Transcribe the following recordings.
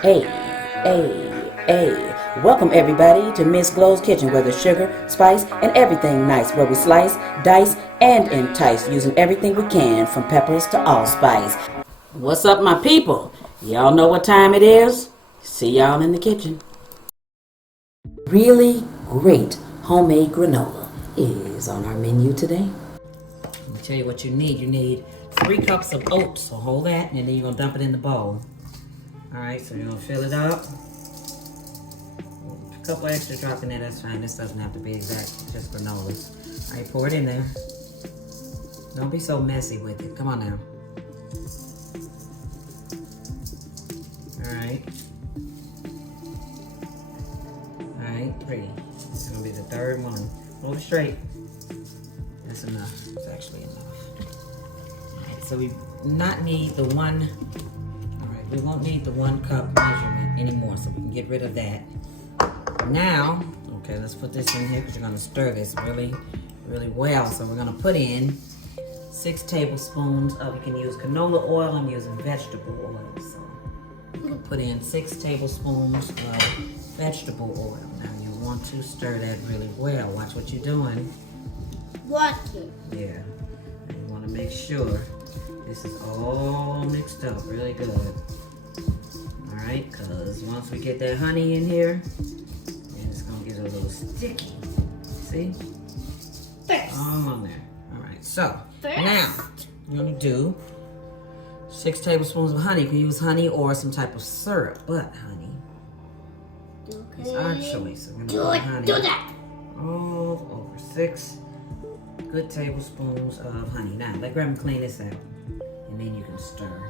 Hey, hey. Welcome everybody to Miss Glow's Kitchen, where there's sugar, spice, and everything nice, where we slice, dice, and entice, using everything we can, from peppers to allspice. What's up, my people? Y'all know what time it is? See y'all in the kitchen. Really great homemade granola is on our menu today. Let me tell you what you need. You need 3 cups of oats, so hold that, and then you're going to dump it in the bowl. Alright, so you're going to fill it up. A couple extra drop in there, that's fine. This doesn't have to be exact, it's just granolas. Alright, pour it in there. Don't be so messy with it. Come on now. Alright. Alright, 3. It's going to be the 3rd one. Hold it straight. That's enough. It's actually enough. Alright, so we not need the one. Alright, we won't need the 1 cup measurement anymore, so we can get rid of that. Now, okay, let's put this in here because you're going to stir this really well. So we're going to put in 6 tablespoons of, you can use canola oil, I'm using vegetable oil. So I'm going to put in 6 tablespoons of vegetable oil. Now you want to stir that really well. Watch what you're doing. Watching. Yeah, and you want to make sure this is all mixed up really good. All right, because once we get that honey in here, it's gonna get a little sticky. See? First. All on there. All right, so First. now you're gonna do 6 tablespoons of honey. You can use honey or some type of syrup, but honey is our choice. We're gonna put honey Do that. all over 6 good tablespoons of honey. Now let Grandma clean this out, and then you can stir.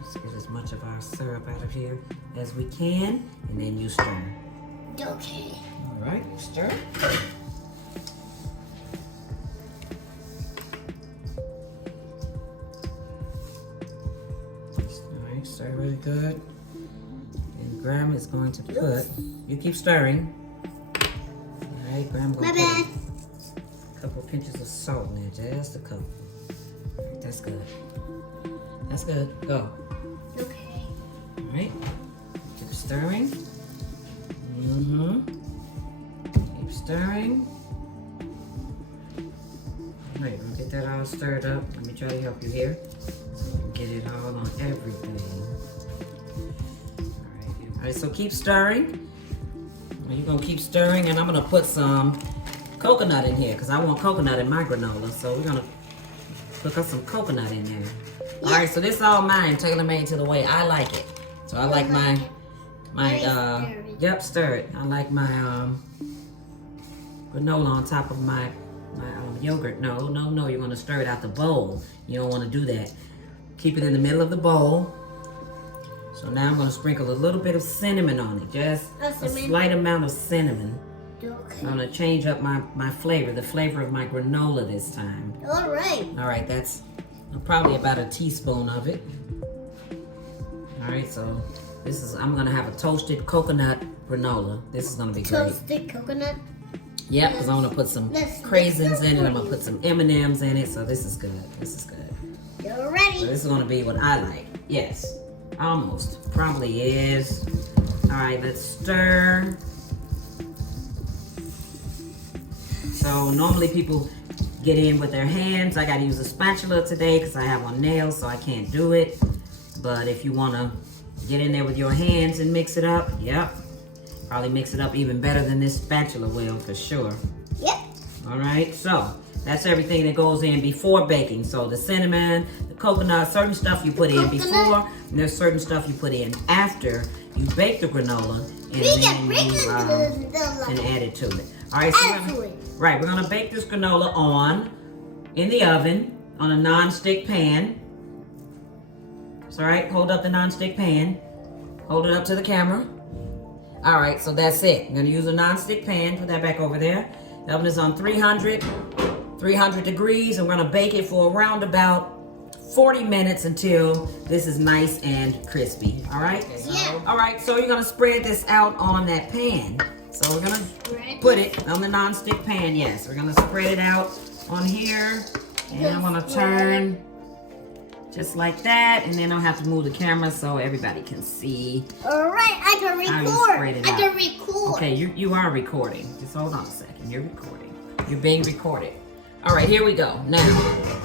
Let's get as much of our syrup out of here as we can, and then you stir. Okay. All right, stir. All right, stir really good. And Grandma is going to put, you keep stirring. All right, Grandma going to put a couple pinches of salt in there, just a couple. All right, that's good. That's good. Go. Okay. All right. Keep stirring. Keep stirring. All right, we'll get that all stirred up. Let me try to help you here. Get it all on everything. All right, so keep stirring. You're going to keep stirring, and I'm going to put some coconut in here because I want coconut in my granola. So we're going to put some coconut in there. All right, so this is all mine, tailor-made to the way I like it. So I like stir it. I like my granola on top of my yogurt. No, you're gonna stir it out the bowl. You don't wanna do that. Keep it in the middle of the bowl. So now I'm gonna sprinkle a little bit of cinnamon on it, just a slight amount of cinnamon. Okay. I'm gonna change up my flavor, the flavor of my granola this time. All right. All right, that's probably about a teaspoon of it. All right, so this is, I'm gonna have a toasted coconut granola. This is gonna be great. Toasted coconut. Yep, because I'm gonna put some craisins in it. I'm gonna put some M&Ms in it. So this is good. This is good. You're ready. So this is gonna be what I like. Yes, almost. Probably is. All right, let's stir. So normally people get in with their hands. I gotta use a spatula today because I have on nails, so I can't do it. But if you wanna get in there with your hands and mix it up, yep. Probably mix it up even better than this spatula will, for sure. Yep. All right, so that's everything that goes in before baking. So the cinnamon, the coconut, certain stuff you put in before, and there's certain stuff you put in after you bake the granola, and then add it to it. All right, so we're gonna bake this granola in the oven on a non-stick pan. It's all right, hold up the non-stick pan. Hold it up to the camera. All right, so that's it. I'm gonna use a non-stick pan, put that back over there. The oven is on 300 degrees, and we're gonna bake it for around about 40 minutes until this is nice and crispy, all right? Yeah. All right, so you're gonna spread this out on that pan. So we're gonna put it on the non-stick pan, yes. We're gonna spread it out on here, and I'm gonna turn Just like that, and then I'll have to move the camera so everybody can see. All right, I can How you record. spread it I out. can record. Okay, you are recording. Just hold on a second. You're recording. You're being recorded. All right, here we go. Now,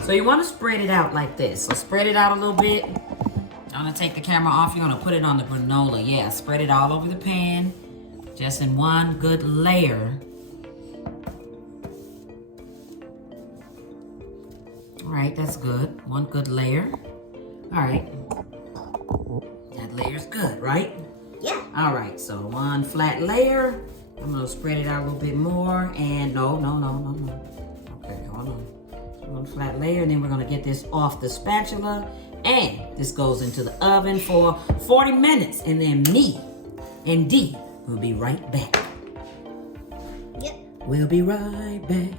so you want to spread it out like this. So spread it out a little bit. I'm gonna take the camera off. You're gonna put it on the granola. Yeah, spread it all over the pan, just in one good layer. All right, that's good. One good layer. All right, that layer's good, right? Yeah. All right, so one flat layer. I'm gonna spread it out a little bit more, and no. Okay, hold on. One flat layer, and then we're gonna get this off the spatula, and this goes into the oven for 40 minutes, and then me and Dee will be right back. Yep. We'll be right back.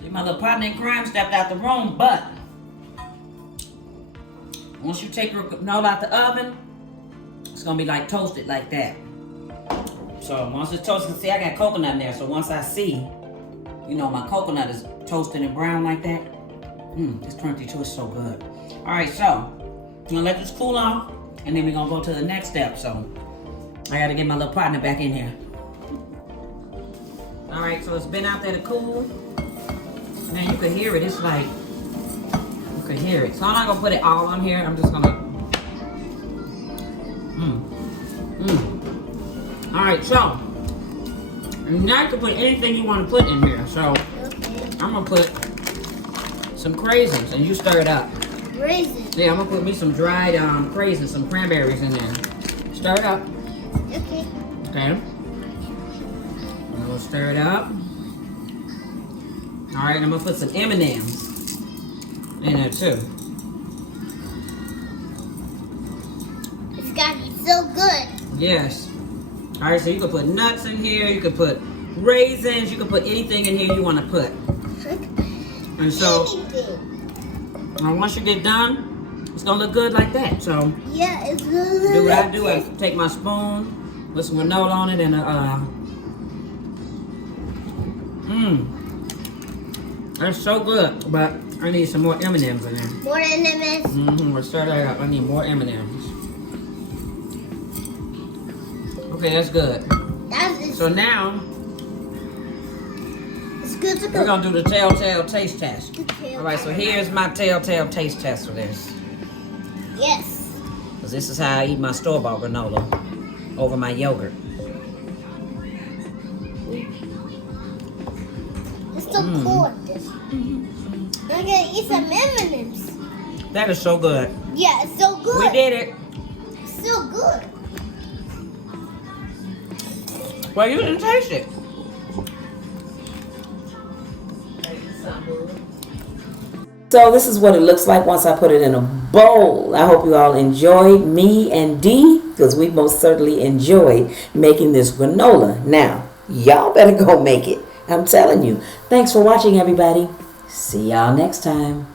See, my little partner in crime stepped out the room, but once you take your granola out the oven, it's gonna be like toasted like that. So once it's toasted, see, I got coconut in there. So once I see, you know, my coconut is toasted and brown like that, this turkey too is so good. All right, so I'm gonna let this cool off, and then we're gonna go to the next step. So I gotta get my little partner back in here. All right, so it's been out there to cool. Man, you can hear it. It's like, you can hear it. So I'm not gonna put it all on here. I'm just gonna, All right, so now you can put anything you want to put in here. So I'm gonna put some craisins, and you stir it up. Raisins. Yeah, I'm gonna put me some dried craisins, some cranberries in there. Stir it up. Okay. Okay. I'm gonna stir it up. All right, I'm gonna put some M&Ms in there too. It's gotta be so good. Yes. All right, so you can put nuts in here. You can put raisins. You can put anything in here you want to put. And so, Anything. once you get done, it's gonna look good like that. So, Yeah, it's do what I do. I take my spoon, put some granola on it, and that's so good. But I need some more M&Ms in there. More M&Ms. Let's start that up. I need more M&Ms. Okay, that's good. So now It's good to we're go. gonna do the telltale taste test. All right, so here's my telltale taste test for this. Yes. Because this is how I eat my store-bought granola over my yogurt. It's so cool with this. I'm gonna eat some M&Ms. That is so good. Yeah, it's so good. We did it. It's so good. Well, you didn't taste it. So this is what it looks like once I put it in a bowl. I hope you all enjoyed me and Dee, because we most certainly enjoyed making this granola. Now, y'all better go make it. I'm telling you. Thanks for watching, everybody. See y'all next time.